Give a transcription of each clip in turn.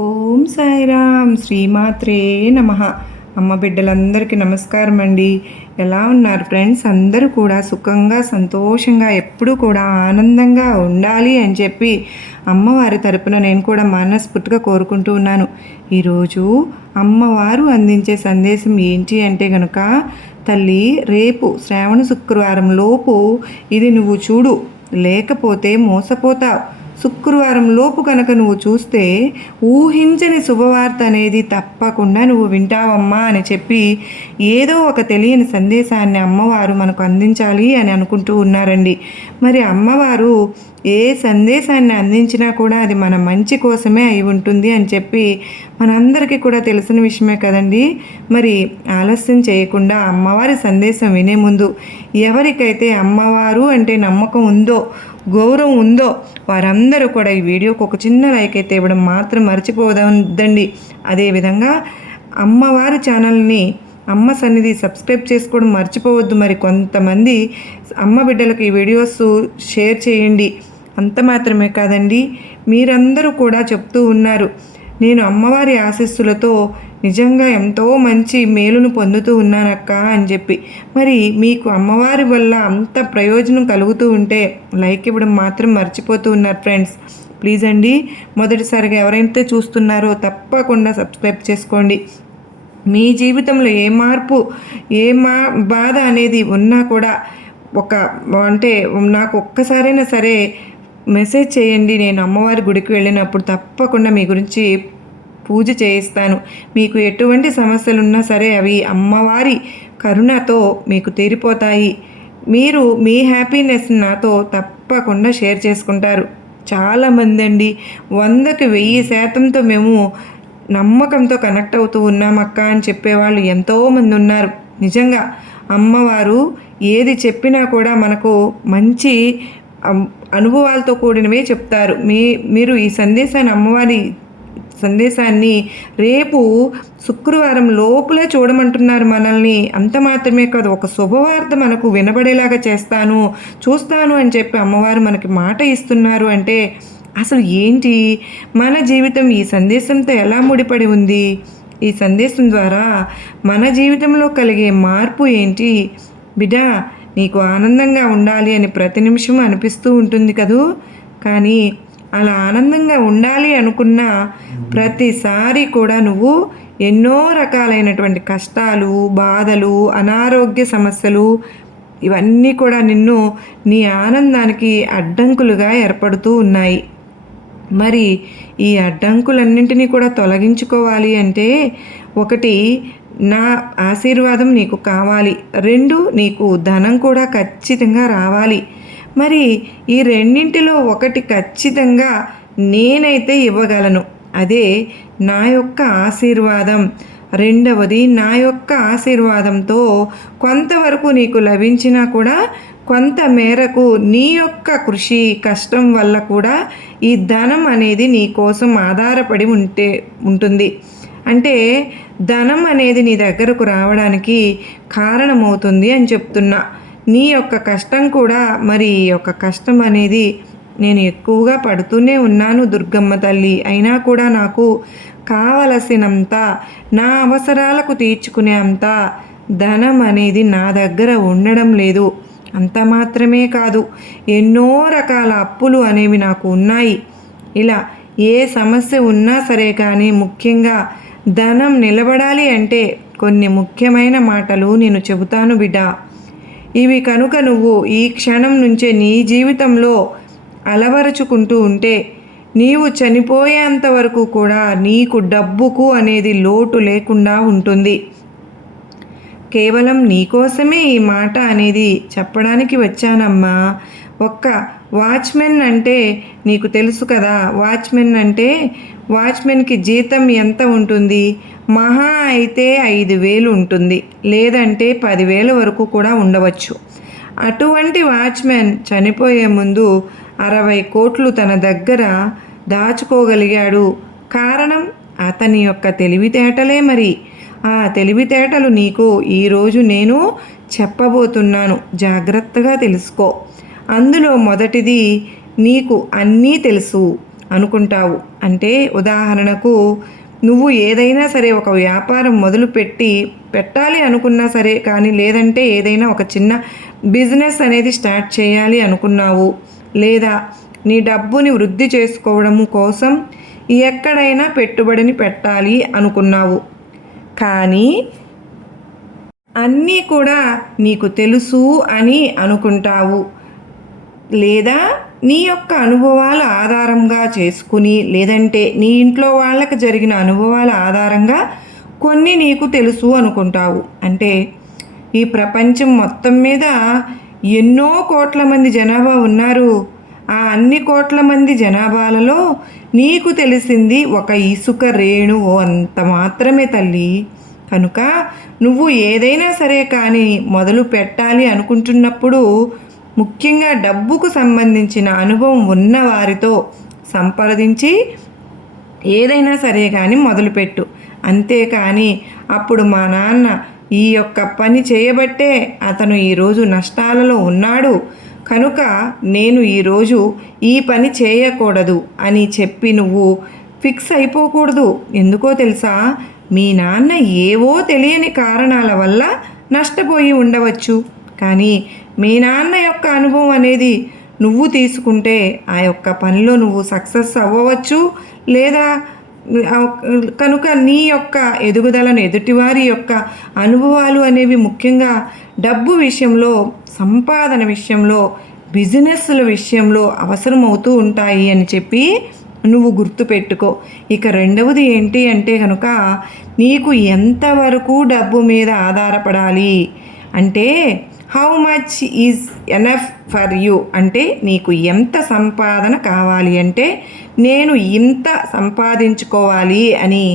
ఓం సాయిరామ్ శ్రీమాత్రే నమః. అమ్మ బిడ్డలందరికీ నమస్కారం అండి. ఎలా ఉన్నారు ఫ్రెండ్స్? అందరూ కూడా సుఖంగా సంతోషంగా ఎప్పుడూ కూడా ఆనందంగా ఉండాలి అని చెప్పి అమ్మవారి తరపున నేను కూడా మనస్ఫూర్తిగా కోరుకుంటూ ఉన్నాను. ఈరోజు అమ్మవారు అందించే సందేశం ఏంటి అంటే కనుక, తల్లి రేపు శ్రావణ శుక్రవారం లోపు ఇది నువ్వు చూడు, లేకపోతే మోసపోతావు. శుక్రవారం లోపు కనుక నువ్వు చూస్తే ఊహించని శుభవార్త అనేది తప్పకుండా నువ్వు వింటావమ్మా అని చెప్పి ఏదో ఒక తెలియని సందేశాన్ని అమ్మవారు మనకు అందించాలి అని అనుకుంటూ ఉన్నారండి. మరి అమ్మవారు ఏ సందేశాన్ని అందించినా కూడా అది మన మంచి కోసమే అయి ఉంటుంది అని చెప్పి మనందరికీ కూడా తెలిసిన విషయమే కదండి. మరి ఆలస్యం చేయకుండా అమ్మవారి సందేశం వినే ముందు ఎవరికైతే అమ్మవారు అంటే నమ్మకం ఉందో, గౌరవం ఉందో వారందరూ కూడా ఈ వీడియోకి ఒక చిన్న లైక్ అయితే ఇవ్వడం మాత్రం మర్చిపోవద్దండి. అదేవిధంగా అమ్మవారి ఛానల్ని అమ్మ సన్నిధి సబ్స్క్రైబ్ చేసుకోవడం మర్చిపోవద్దు. మరి కొంతమంది అమ్మ బిడ్డలకు ఈ వీడియోస్ షేర్ చేయండి. అంత మాత్రమే కాదండి, మీరందరూ కూడా చెప్తూ ఉన్నారు, నేను అమ్మవారి ఆశీస్సులతో నిజంగా ఎంతో మంచి మేలును పొందుతూ ఉన్నానక్క అని చెప్పి. మరి మీకు అమ్మవారి వల్ల అంత ప్రయోజనం కలుగుతూ ఉంటే లైక్ ఇవ్వడం మాత్రం మర్చిపోతూ ఉన్నారు ఫ్రెండ్స్. ప్లీజ్ అండి, మొదటిసారిగా ఎవరైతే చూస్తున్నారో తప్పకుండా సబ్స్క్రైబ్ చేసుకోండి. మీ జీవితంలో ఏ మార్పు బాధ అనేది ఉన్నా కూడా నాకు ఒక్కసారైనా సరే మెసేజ్ చేయండి. నేను అమ్మవారి గుడికి వెళ్ళినప్పుడు తప్పకుండా మీ గురించి పూజ చేయిస్తాను. మీకు ఎటువంటి సమస్యలున్నా సరే అవి అమ్మవారి కరుణతో మీకు తీరిపోతాయి. మీరు మీ హ్యాపీనెస్ నాతో తప్పకుండా షేర్ చేసుకుంటారు. చాలామంది అండి 100కి 1000% మేము నమ్మకంతో కనెక్ట్ అవుతూ ఉన్నామక్క అని చెప్పేవాళ్ళు ఎంతోమంది ఉన్నారు. నిజంగా అమ్మవారు ఏది చెప్పినా కూడా మనకు మంచి అనుభవాలతో కూడినవే చెప్తారు. మీరు ఈ అమ్మవారి సందేశాన్ని రేపు శుక్రవారం లోపలే చూడమంటున్నారు మనల్ని. అంత మాత్రమే కాదు, ఒక శుభవార్త మనకు వినబడేలాగా చూస్తాను అని చెప్పి అమ్మవారు మనకి మాట ఇస్తున్నారు. అంటే అసలు ఏంటి మన జీవితం ఈ సందేశంతో ఎలా ముడిపడి ఉంది? ఈ సందేశం ద్వారా మన జీవితంలో కలిగే మార్పు ఏంటి? బిడ్డా, నీకు ఆనందంగా ఉండాలి అని ప్రతి నిమిషం అనిపిస్తూ ఉంటుంది కదూ. కానీ అలా ఆనందంగా ఉండాలి అనుకున్న ప్రతిసారి కూడా నువ్వు ఎన్నో రకాలైనటువంటి కష్టాలు, బాధలు, అనారోగ్య సమస్యలు ఇవన్నీ కూడా నీ ఆనందానికి అడ్డంకులుగా ఏర్పడుతూ ఉన్నాయి. మరి ఈ అడ్డంకులన్నింటినీ కూడా తొలగించుకోవాలి అంటే, 1 నా ఆశీర్వాదం నీకు కావాలి, 2 నీకు ధనం కూడా ఖచ్చితంగా రావాలి. మరి ఈ రెండింటిలో ఒకటి ఖచ్చితంగా నేనైతే ఇవ్వగలను, అదే నా యొక్క ఆశీర్వాదం. రెండవది, నా యొక్క ఆశీర్వాదంతో కొంతవరకు నీకు లభించినా కూడా కొంత మేరకు నీ యొక్క కృషి కష్టం వల్ల కూడా ఈ ధనం అనేది నీ కోసం ఆధారపడి ఉంటుంది. అంటే ధనం అనేది నీ దగ్గరకు రావడానికి కారణమవుతుంది అని చెప్తున్నా. నీ యొక్క కష్టం కూడా, మరి ఈ యొక్క కష్టం అనేది నేను ఎక్కువగా పడుతూనే ఉన్నాను దుర్గమ్మ తల్లి. అయినా కూడా నాకు కావలసినంత, నా అవసరాలకు తీర్చుకునే అంత ధనం అనేది నా దగ్గర ఉండడం లేదు. అంత మాత్రమే కాదు, ఎన్నో రకాల అప్పులు అనేవి నాకు ఉన్నాయి. ఇలా ఏ సమస్య ఉన్నా సరే కానీ ముఖ్యంగా ధనం నిలబడాలి అంటే కొన్ని ముఖ్యమైన మాటలు నేను చెబుతాను బిడ్డా. ఇవి కనుక నువ్వు ఈ క్షణం నుంచే నీ జీవితంలో అలవరుచుకుంటూ ఉంటే నీవు చనిపోయేంత వరకు కూడా నీకు డబ్బుకు అనేది లోటు లేకుండా ఉంటుంది. కేవలం నీకోసమే ఈ మాట అనేది చెప్పడానికి వచ్చానమ్మా. ఒక్క వాచ్మెన్ అంటే నీకు తెలుసు కదా, వాచ్మెన్కి జీతం ఎంత ఉంటుంది? మహా అయితే 5,000 ఉంటుంది, లేదంటే 10,000 వరకు కూడా ఉండవచ్చు. అటువంటి వాచ్మెన్ చనిపోయే ముందు 60 కోట్లు తన దగ్గర దాచుకోగలిగాడు. కారణం అతని యొక్క తెలివితేటలే. మరి ఆ తెలివితేటలు నీకు ఈరోజు నేను చెప్పబోతున్నాను, జాగ్రత్తగా తెలుసుకో. అందులో మొదటిది, నీకు అన్నీ తెలుసు, అనుకుంటావు. అంటే ఉదాహరణకు నువ్వు ఏదైనా సరే ఒక వ్యాపారం పెట్టాలి అనుకున్నా సరే, కానీ లేదంటే ఏదైనా ఒక చిన్న బిజినెస్ అనేది స్టార్ట్ చేయాలి అనుకున్నావు, లేదా నీ డబ్బుని వృద్ధి చేసుకోవడం కోసం ఎక్కడైనా పెట్టుబడిని పెట్టాలి అనుకున్నావు. కానీ అన్నీ కూడా నీకు తెలుసు అని అనుకుంటావు, లేదా నీ యొక్క అనుభవాల ఆధారంగా చేసుకుని, లేదంటే నీ ఇంట్లో వాళ్ళకి జరిగిన అనుభవాల ఆధారంగా కొన్ని నీకు తెలుసు అనుకుంటావు. అంటే ఈ ప్రపంచం మొత్తం మీద ఎన్నో కోట్ల మంది జనాభా ఉన్నారు. ఆ అన్ని కోట్ల మంది జనాభాలలో నీకు తెలిసింది ఒక ఇసుక రేణువు అంత మాత్రమే తల్లి. కనుక నువ్వు ఏదైనా సరే కానీ మొదలు పెట్టాలి అనుకుంటున్నప్పుడు ముఖ్యంగా డబ్బుకు సంబంధించిన అనుభవం ఉన్న వారితో సంప్రదించి ఏదైనా సరే కానీ మొదలుపెట్టు. అంతేకాని అప్పుడు మా నాన్న ఈ యొక్క పని చేయబట్టే అతను ఈరోజు నష్టాలలో ఉన్నాడు, కనుక నేను ఈరోజు ఈ పని చేయకూడదు అని చెప్పి నువ్వు ఫిక్స్ అయిపోకూడదు. ఎందుకో తెలుసా, మీ నాన్న ఏవో తెలియని కారణాల వల్ల నష్టపోయి ఉండవచ్చు, కానీ మీ నాన్న యొక్క అనుభవం అనేది నువ్వు తీసుకుంటే ఆ యొక్క పనిలో నువ్వు సక్సెస్ అవ్వవచ్చు. లేదా కనుక నీ యొక్క ఎదుగుదలను ఎదుటివారి యొక్క అనుభవాలు అనేవి ముఖ్యంగా డబ్బు విషయంలో, సంపాదన విషయంలో, బిజినెస్ల విషయంలో అవసరమవుతూ ఉంటాయి అని చెప్పి నువ్వు గుర్తుపెట్టుకో. ఇక రెండవది ఏంటి అంటే కనుక నీకు ఎంతవరకు డబ్బు మీద ఆధారపడాలి అంటే how much is enough for you, అంటే నీకు ఎంత సంపాదన కావాలి అంటే నేను ఇంత సంపాదించుకోవాలి అని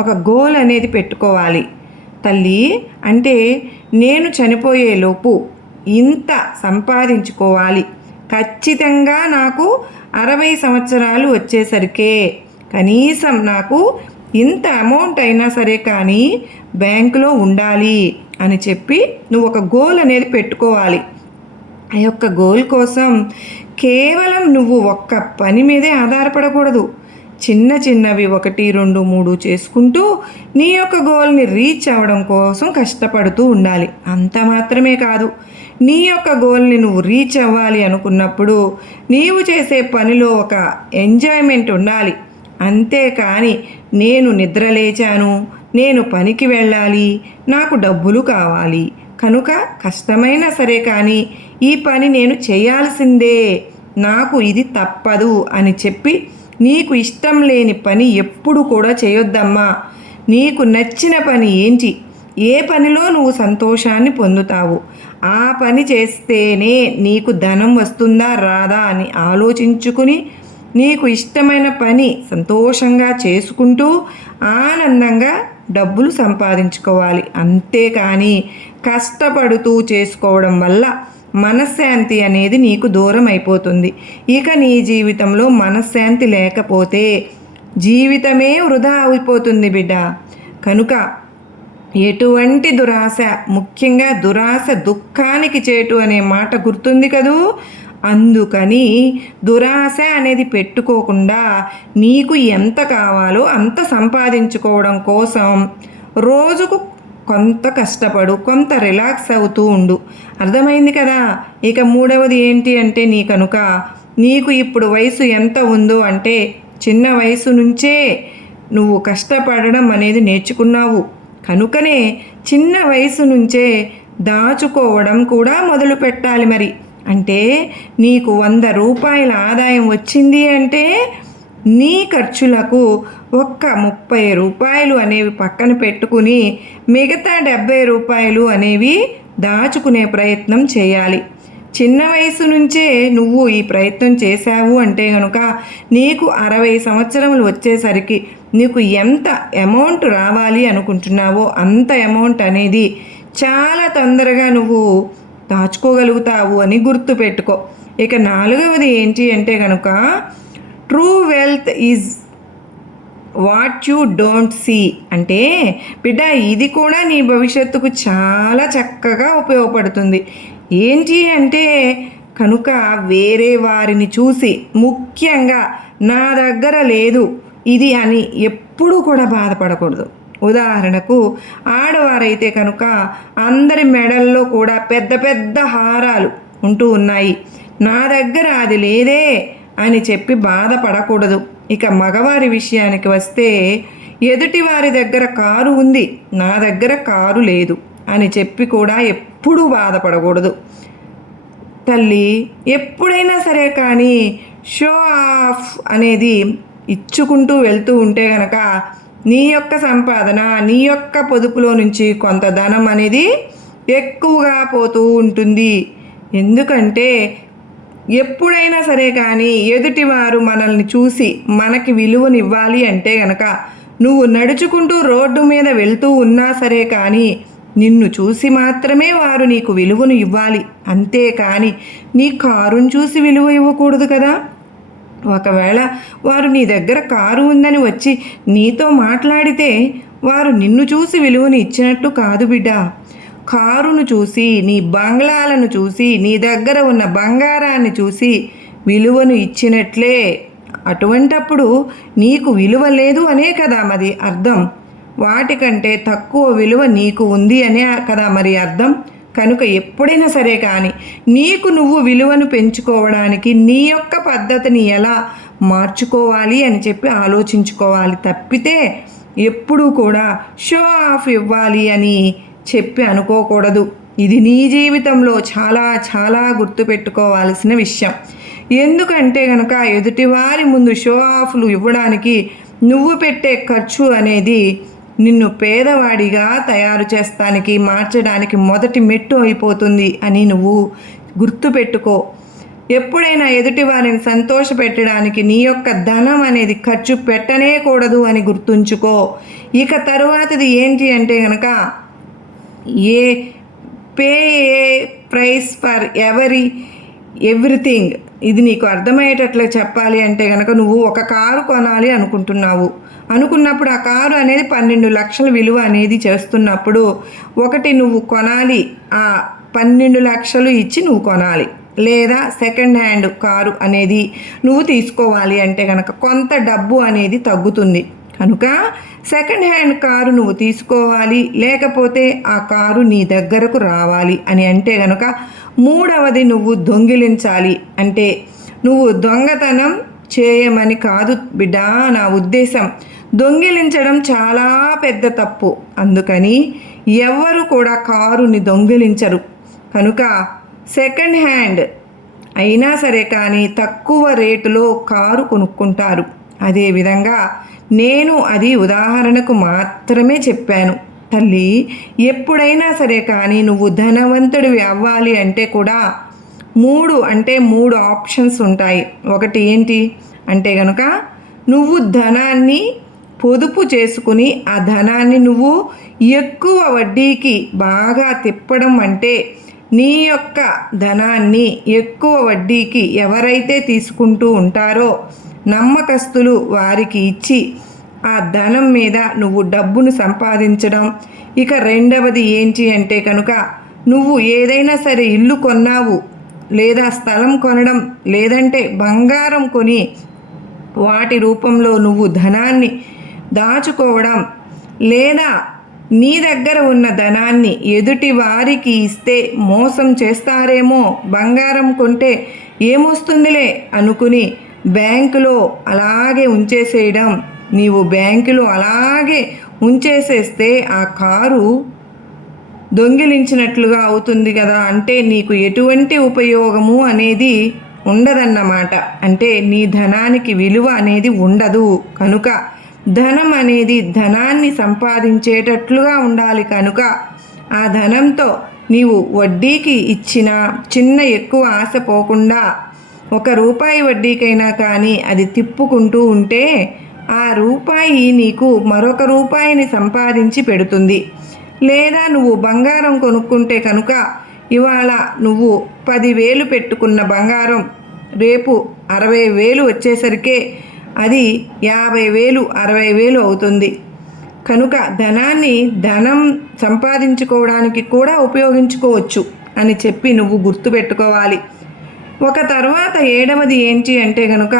ఒక గోల్ అనేది పెట్టుకోవాలి తల్లి. అంటే నేను చనిపోయేలోపు ఇంత సంపాదించుకోవాలి, ఖచ్చితంగా నాకు 60 సంవత్సరాలు వచ్చేసరికే కనీసం నాకు ఇంత అమౌంట్ అయినా సరే కానీ బ్యాంకులో ఉండాలి అని చెప్పి నువ్వు ఒక గోల్ అనేది పెట్టుకోవాలి. ఆ యొక్క గోల్ కోసం కేవలం నువ్వు ఒక్క పని మీదే ఆధారపడకూడదు. చిన్న చిన్నవి 1, 2, 3 చేసుకుంటూ నీ యొక్క గోల్ని రీచ్ అవ్వడం కోసం కష్టపడుతూ ఉండాలి. అంత మాత్రమే కాదు, నీ యొక్క గోల్ని నువ్వు రీచ్ అవ్వాలి అనుకున్నప్పుడు నీవు చేసే పనిలో ఒక ఎంజాయ్మెంట్ ఉండాలి. అంతేకాని నేను నిద్ర లేచాను, నేను పనికి వెళ్ళాలి, నాకు డబ్బులు కావాలి కనుక కష్టమైనా సరే కానీ ఈ పని నేను చేయాల్సిందే, నాకు ఇది తప్పదు అని చెప్పి నీకు ఇష్టం లేని పని ఎప్పుడు కూడా చేయొద్దమ్మా. నీకు నచ్చిన పని ఏంటి, ఏ పనిలో నువ్వు సంతోషాన్ని పొందుతావు, ఆ పని చేస్తేనే నీకు ధనం వస్తుందా రాదా అని ఆలోచించుకుని నీకు ఇష్టమైన పని సంతోషంగా చేసుకుంటూ ఆనందంగా డబ్బులు సంపాదించుకోవాలి. అంతేకాని కష్టపడుతూ చేసుకోవడం వల్ల మనశ్శాంతి అనేది నీకు దూరం అయిపోతుంది. ఇక నీ జీవితంలో మనశ్శాంతి లేకపోతే జీవితమే వృధా అయిపోతుంది బిడ్డ. కనుక ఎటువంటి దురాశ, ముఖ్యంగా దురాశ దుఃఖానికి చేటు అనే మాట గుర్తుంది కదూ. అందుకని దురాశ అనేది పెట్టుకోకుండా నీకు ఎంత కావాలో అంత సంపాదించుకోవడం కోసం రోజుకు కొంత కష్టపడు, కొంత రిలాక్స్ అవుతూ ఉండు. అర్థమైంది కదా. ఇక మూడవది ఏంటి అంటే నీకు ఇప్పుడు వయసు ఎంత ఉందో అంటే చిన్న వయసు నుంచే నువ్వు కష్టపడడం అనేది నేర్చుకున్నావు. కనుకనే చిన్న వయసు నుంచే దాచుకోవడం కూడా మొదలు పెట్టాలి. మరి అంటే నీకు 100 రూపాయల ఆదాయం వచ్చింది అంటే నీ ఖర్చులకు ఒక్క 30 రూపాయలు అనేవి పక్కన పెట్టుకుని మిగతా 70 రూపాయలు అనేవి దాచుకునే ప్రయత్నం చేయాలి. చిన్న వయసు నుంచే నువ్వు ఈ ప్రయత్నం చేశావు అంటే నీకు 60 సంవత్సరములు వచ్చేసరికి నీకు ఎంత అమౌంట్ రావాలి అనుకుంటున్నావో అంత అమౌంట్ అనేది చాలా తొందరగా నువ్వు దాచుకోగలుగుతావు అని గుర్తుపెట్టుకో. ఇక నాలుగవది ఏంటి అంటే true wealth is what you don't see. అంటే బిడ్డ, ఇది కూడా నీ భవిష్యత్తుకు చాలా చక్కగా ఉపయోగపడుతుంది. ఏంటి అంటే కనుక వేరే వారిని చూసి ముఖ్యంగా నా దగ్గర లేదు ఇది అని ఎప్పుడూ కూడా బాధపడకూడదు. ఉదాహరణకు ఆడవారైతే కనుక అందరి మెడల్లో కూడా పెద్ద పెద్ద హారాలు ఉంటూ ఉన్నాయి, నా దగ్గర అది లేదే అని చెప్పి బాధపడకూడదు. ఇక మగవారి విషయానికి వస్తే ఎదుటి వారి దగ్గర కారు ఉంది, నా దగ్గర కారు లేదు అని చెప్పి కూడా ఎప్పుడూ బాధపడకూడదు. తల్లి, ఎప్పుడైనా సరే కానీ షో ఆఫ్ అనేది ఇచ్చుకుంటూ వెళ్తూ ఉంటే గనక నీ యొక్క సంపాదన, నీ యొక్క పొదుపులో నుంచి కొంత ధనం అనేది ఎక్కువగా పోతూ ఉంటుంది. ఎందుకంటే ఎప్పుడైనా సరే కానీ ఎదుటివారు మనల్ని చూసి మనకి విలువనివ్వాలి అంటే గనక నువ్వు నడుచుకుంటూ రోడ్డు మీద వెళ్తూ ఉన్నా సరే కానీ నిన్ను చూసి మాత్రమే వారు నీకు విలువను ఇవ్వాలి, అంతేకాని నీ కారును చూసి విలువ ఇవ్వకూడదు కదా. ఒకవేళ వారు నీ దగ్గర కారు ఉందని వచ్చి నీతో మాట్లాడితే వారు నిన్ను చూసి విలువను ఇచ్చినట్టు కాదు బిడ్డ. కారును చూసి, నీ బంగ్లాలను చూసి, నీ దగ్గర ఉన్న బంగారాన్ని చూసి విలువను ఇచ్చినట్లే. అటువంటప్పుడు నీకు విలువ లేదు అనే కదా మరి అర్థం. వాటికంటే తక్కువ విలువ నీకు ఉంది అనే కదా మరి అర్థం. కనుక ఎప్పుడైనా సరే కానీ నీకు నువ్వు విలువను పెంచుకోవడానికి నీ యొక్క పద్ధతిని ఎలా మార్చుకోవాలి అని చెప్పి ఆలోచించుకోవాలి తప్పితే ఎప్పుడూ కూడా షో ఆఫ్ ఇవ్వాలి అని చెప్పి అనుకోకూడదు. ఇది నీ జీవితంలో చాలా చాలా గుర్తుపెట్టుకోవాల్సిన విషయం. ఎందుకంటే కనుక ఎదుటివారి ముందు షో ఆఫ్లు ఇవ్వడానికి నువ్వు పెట్టే ఖర్చు అనేది నిన్ను పేదవాడిగా తయారు చేస్తానికి, మార్చడానికి మొదటి మెట్టు అయిపోతుంది అని నువ్వు గుర్తుపెట్టుకో. ఎప్పుడైనా ఎదుటి వారిని సంతోషపెట్టడానికి నీ యొక్క ధనం అనేది ఖర్చు పెట్టనే కూడదు అని గుర్తుంచుకో. ఇక తరువాతది ఏంటి అంటే కనుక a pay a price for everything. ఇది నీకు అర్థమయ్యేటట్లు చెప్పాలి అంటే కనుక నువ్వు ఒక కారు కొనాలి అనుకున్నప్పుడు ఆ కారు అనేది 12 లక్షల విలువ అనేది చేస్తున్నప్పుడు ఒకటి నువ్వు కొనాలి, ఆ 12 లక్షలు ఇచ్చి నువ్వు కొనాలి. లేదా సెకండ్ హ్యాండ్ కారు అనేది నువ్వు తీసుకోవాలి అంటే కనుక కొంత డబ్బు అనేది తగ్గుతుంది. కనుక సెకండ్ హ్యాండ్ కారు నువ్వు తీసుకోవాలి, లేకపోతే ఆ కారు నీ దగ్గరకు రావాలి అని అంటే కనుక మూడవది నువ్వు దొంగిలించాలి. అంటే నువ్వు దొంగతనం చేయమని కాదు బిడ్డా నా ఉద్దేశం. దొంగిలించడం చాలా పెద్ద తప్పు. అందుకని ఎవరు కూడా కారుని దొంగిలించరు. కనుక సెకండ్ హ్యాండ్ అయినా సరే కానీ తక్కువ రేటులో కారు కొనుక్కుంటారు. అదేవిధంగా నేను అది ఉదాహరణకు మాత్రమే చెప్పాను తల్లి. ఎప్పుడైనా సరే కానీ నువ్వు ధనవంతుడివి అవ్వాలి అంటే కూడా మూడు ఆప్షన్స్ ఉంటాయి. ఒకటి ఏంటి అంటే కనుక నువ్వు ధనాన్ని పొదుపు చేసుకుని ఆ ధనాన్ని నువ్వు ఎక్కువ వడ్డీకి బాగా తిప్పడం, అంటే నీ యొక్క ధనాన్ని ఎక్కువ వడ్డీకి ఎవరైతే తీసుకుంటూ ఉంటారో నమ్మకస్తులు వారికి ఇచ్చి ఆ ధనం మీద నువ్వు డబ్బును సంపాదించడం. ఇక రెండవది ఏంటి అంటే కనుక నువ్వు ఏదైనా సరే ఇల్లు కొన్నావు, లేదా స్థలం కొనడం, లేదంటే బంగారం కొని వాటి రూపంలో నువ్వు ధనాన్ని దాచుకోవడం, లేదా నీ దగ్గర ఉన్న ధనాన్ని ఎదుటి వారికి ఇస్తే మోసం చేస్తారేమో, బంగారం కొంటే ఏమొస్తుందిలే అనుకుని బ్యాంకులో అలాగే ఉంచేసేయడం. నీవు బ్యాంకులో అలాగే ఉంచేసేస్తే ఆ కారు దొంగిలించినట్లుగా అవుతుంది కదా. అంటే నీకు ఎటువంటి ఉపయోగము అనేది ఉండదన్నమాట. అంటే నీ ధనానికి విలువ అనేది ఉండదు. కనుక ధనం అనేది ధనాన్ని సంపాదించేటట్లుగా ఉండాలి. కనుక ఆ ధనంతో నీవు వడ్డీకి ఇచ్చిన చిన్న ఎక్కువ ఆశ పోకుండా ₹1 వడ్డీకైనా కానీ అది తిప్పుకుంటూ ఉంటే ఆ రూపాయి నీకు మరొక రూపాయిని సంపాదించి పెడుతుంది. లేదా నువ్వు బంగారం కొనుక్కుంటే కనుక ఇవాళ నువ్వు 10,000 పెట్టుకున్న బంగారం రేపు 60,000 వచ్చేసరికే అది 50,000 60,000 అవుతుంది. కనుక ధనం సంపాదించుకోవడానికి కూడా ఉపయోగించుకోవచ్చు అని చెప్పి నువ్వు గుర్తుపెట్టుకోవాలి. ఒక తర్వాత 7వది ఏంటి అంటే గనుక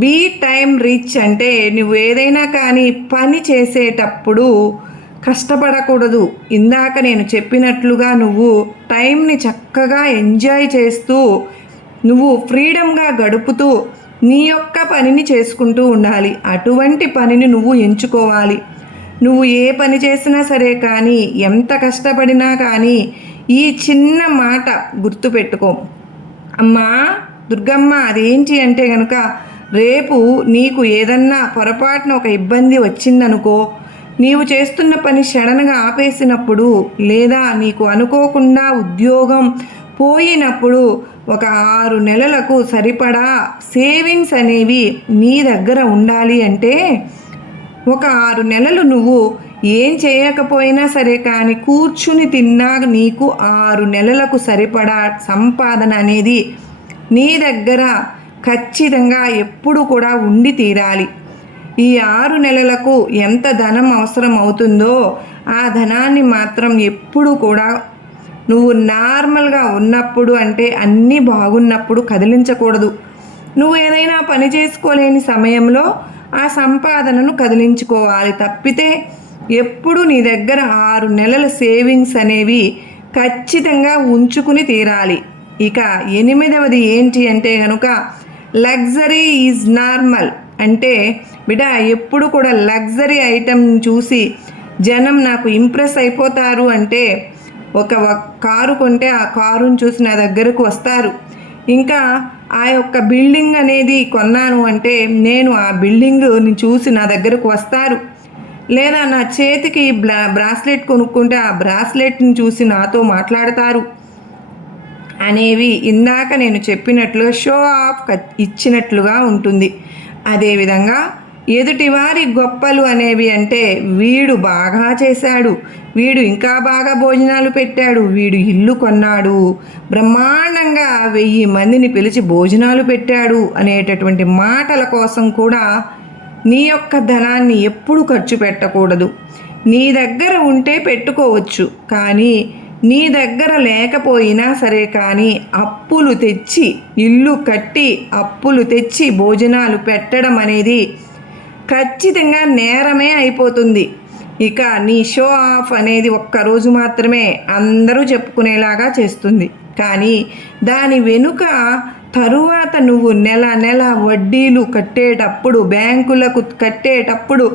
బీ టైం రిచ్. అంటే నువ్వు ఏదైనా కానీ పని చేసేటప్పుడు కష్టపడకూడదు. ఇందాక నేను చెప్పినట్లుగా నువ్వు టైంని చక్కగా ఎంజాయ్ చేస్తూ నువ్వు ఫ్రీడమ్గా గడుపుతూ నీ యొక్క పనిని చేసుకుంటూ ఉండాలి. అటువంటి పనిని నువ్వు ఎంచుకోవాలి. నువ్వు ఏ పని చేసినా సరే కానీ, ఎంత కష్టపడినా కానీ ఈ చిన్న మాట గుర్తుపెట్టుకో. అమ్మా దుర్గమ్మ, అదేంటి అంటే కనుక రేపు నీకు ఏదన్నా పొరపాటున ఒక ఇబ్బంది వచ్చిందనుకో, నీవు చేస్తున్న పని సడన్గా ఆపేసినప్పుడు, లేదా నీకు అనుకోకుండా ఉద్యోగం పోయినప్పుడు ఒక 6 నెలలకు సరిపడా సేవింగ్స్ అనేవి నీ దగ్గర ఉండాలి. అంటే ఒక 6 నెలలు నువ్వు ఏం చేయకపోయినా సరే కానీ కూర్చుని తిన్నా నీకు 6 నెలలకు సరిపడా సంపాదన అనేది నీ దగ్గర ఖచ్చితంగా ఎప్పుడు కూడా ఉండి తీరాలి. ఈ 6 నెలలకు ఎంత ధనం అవసరం అవుతుందో ఆ ధనాన్ని మాత్రం ఎప్పుడు కూడా నువ్వు నార్మల్గా ఉన్నప్పుడు, అంటే అన్నీ బాగున్నప్పుడు కదిలించకూడదు. నువ్వు ఏదైనా పని చేసుకోలేని సమయంలో ఆ సంపాదనను కదిలించుకోవాలి. తప్పితే ఎప్పుడు నీ దగ్గర 6 నెలల సేవింగ్స్ అనేవి ఖచ్చితంగా ఉంచుకుని తీరాలి. ఇక 8వది ఏంటి అంటే కనుక లగ్జరీ ఈజ్ నార్మల్. అంటే బిడ్డ, ఎప్పుడు కూడా లగ్జరీ ఐటెం చూసి జనం నాకు ఇంప్రెస్ అయిపోతారు. అంటే ఒక కారు కొంటే ఆ కారుని చూసి నా దగ్గరకు వస్తారు. ఇంకా ఆ యొక్క బిల్డింగ్ అనేది కొన్నాను అంటే నేను ఆ బిల్డింగ్ని చూసి నా దగ్గరకు వస్తారు. లేదా నా చేతికి బ్రాస్లెట్ కొనుక్కుంటే ఆ బ్రాస్లెట్ని చూసి నాతో మాట్లాడతారు అనేవి ఇందాక నేను చెప్పినట్లుగా షో ఆఫ్ ఇచ్చినట్లుగా ఉంటుంది. అదేవిధంగా ఎదుటివారి గొప్పలు అనేవి అంటే వీడు బాగా చేశాడు, వీడు ఇంకా బాగా భోజనాలు పెట్టాడు, వీడు ఇల్లు కొన్నాడు, బ్రహ్మాండంగా 1000 మందిని పిలిచి భోజనాలు పెట్టాడు అనేటటువంటి మాటల కోసం కూడా నీ యొక్క ధనాన్ని ఎప్పుడు ఖర్చు పెట్టకూడదు. నీ దగ్గర ఉంటే పెట్టుకోవచ్చు, కానీ నీ దగ్గర లేకపోయినా సరే కానీ అప్పులు తెచ్చి ఇల్లు కట్టి అప్పులు తెచ్చి భోజనాలు పెట్టడం అనేది ఖచ్చితంగా నేరమే అయిపోతుంది. ఇక నీ షో ఆఫ్ అనేది ఒక్కరోజు మాత్రమే అందరూ చెప్పుకునేలాగా చేస్తుంది. కానీ దాని వెనుక తరువాత నువ్వు నెల నెల వడ్డీలు కట్టేటప్పుడు, బ్యాంకులకు కట్టేటప్పుడు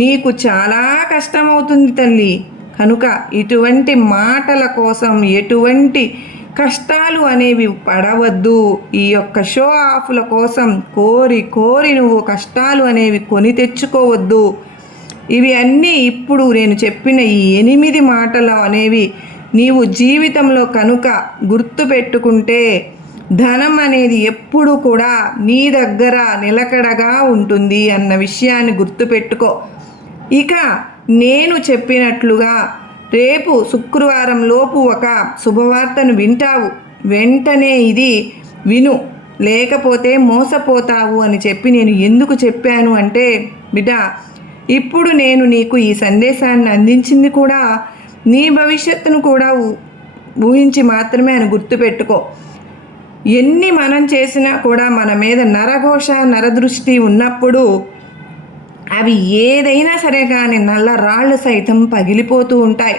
నీకు చాలా కష్టమవుతుంది తల్లి. కనుక ఇటువంటి మాటల కోసం ఎటువంటి కష్టాలు అనేవి పడవద్దు. ఈ యొక్క షో ఆఫ్ల కోసం కోరి కోరి నువ్వు కష్టాలు అనేవి కొని తెచ్చుకోవద్దు. ఇవి అన్నీ ఇప్పుడు నేను చెప్పిన ఈ 8 మాటలు అనేవి నీవు జీవితంలో కనుక గుర్తుపెట్టుకుంటే ధనం అనేది ఎప్పుడు కూడా నీ దగ్గర నిలకడగా ఉంటుంది అన్న విషయాన్ని గుర్తుపెట్టుకో. ఇక నేను చెప్పినట్లుగా రేపు శుక్రవారం లోపు ఒక శుభవార్తను వింటావు. వెంటనే ఇది విను, లేకపోతే మోసపోతావు అని చెప్పి నేను ఎందుకు చెప్పాను అంటే బిడ్డ, ఇప్పుడు నేను నీకు ఈ సందేశాన్ని అందించింది కూడా నీ భవిష్యత్తును కూడా ఊహించి మాత్రమే అని గుర్తుపెట్టుకో. ఎన్ని మనం చేసినా కూడా మన మీద నరఘోష నరదృష్టి ఉన్నప్పుడు అవి ఏదైనా సరే కానీ నల్ల రాళ్ళు సైతం పగిలిపోతూ ఉంటాయి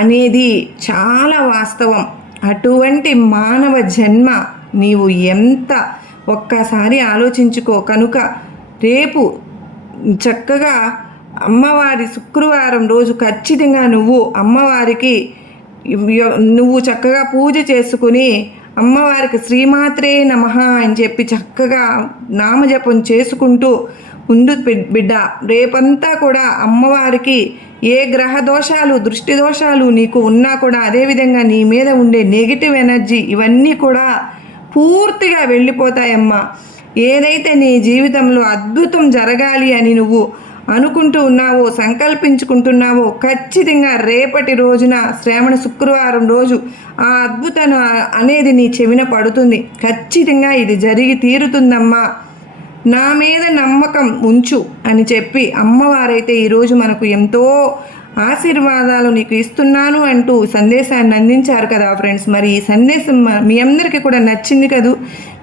అనేది చాలా వాస్తవం. అటువంటి మానవ జన్మ నీవు ఎంత ఒక్కసారి ఆలోచించుకో. కనుక రేపు చక్కగా అమ్మవారి శుక్రవారం రోజు ఖచ్చితంగా నువ్వు అమ్మవారికి నువ్వు చక్కగా పూజ చేసుకుని అమ్మవారికి శ్రీమాత్రే నమః అని చెప్పి చక్కగా నామజపం చేసుకుంటూ ముందు బిడ్డ. రేపంతా కూడా అమ్మవారికి ఏ గ్రహ దోషాలు దృష్టి దోషాలు నీకు ఉన్నా కూడా, అదేవిధంగా నీ మీద ఉండే నెగిటివ్ ఎనర్జీ ఇవన్నీ కూడా పూర్తిగా వెళ్ళిపోతాయమ్మా. ఏదైతే నీ జీవితంలో అద్భుతం జరగాలి అని నువ్వు అనుకుంటూ ఉన్నావో, సంకల్పించుకుంటున్నావో, ఖచ్చితంగా రేపటి రోజున శ్రావణ శుక్రవారం రోజు ఆ అద్భుతం అనేది నీ చెవిన పడుతుంది. ఖచ్చితంగా ఇది జరిగి తీరుతుందమ్మా, నా మీద నమ్మకం ఉంచు అని చెప్పి అమ్మవారైతే ఈరోజు మనకు ఎంతో ఆశీర్వాదాలు నీకు ఇస్తున్నాను అంటూ సందేశాన్ని అందించారు కదా ఫ్రెండ్స్. మరి ఈ సందేశం మీ అందరికీ కూడా నచ్చింది కదూ,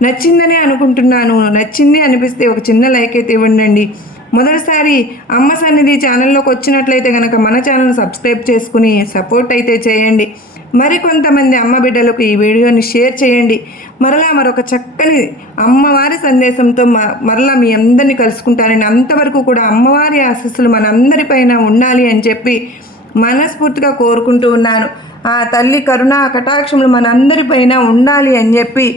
నచ్చిందనే అనుకుంటున్నాను. నచ్చింది అనిపిస్తే ఒక చిన్న లైక్ అయితే ఇవ్వండి. మొదటిసారి అమ్మ సన్నిధి ఛానల్లోకి వచ్చినట్లయితే కనుక మన ఛానల్ సబ్స్క్రైబ్ చేసుకుని సపోర్ట్ అయితే చేయండి. మరికొంతమంది అమ్మ బిడ్డలకు ఈ వీడియోని షేర్ చేయండి. మరొక చక్కని అమ్మవారి సందేశంతో మరలా మీ అందరినీ కలుసుకుంటారని, అంతవరకు కూడా అమ్మవారి ఆశీస్సులు మనందరిపైన ఉండాలి అని చెప్పి మనస్ఫూర్తిగా కోరుకుంటూ ఉన్నాను. ఆ తల్లి కరుణా కటాక్షములు మనందరిపైన ఉండాలి అని చెప్పి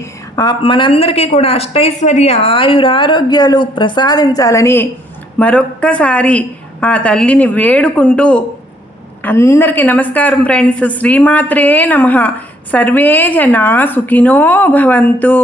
మనందరికీ కూడా అష్టైశ్వర్య ఆయురారోగ్యాలు ప్రసాదించాలని మరొక్కసారి ఆ తల్లిని వేడుకుంటూ అందరికీ నమస్కారం ఫ్రెండ్స్. శ్రీమాత్రే నమః. సర్వే జనా సుఖినో భవంతు.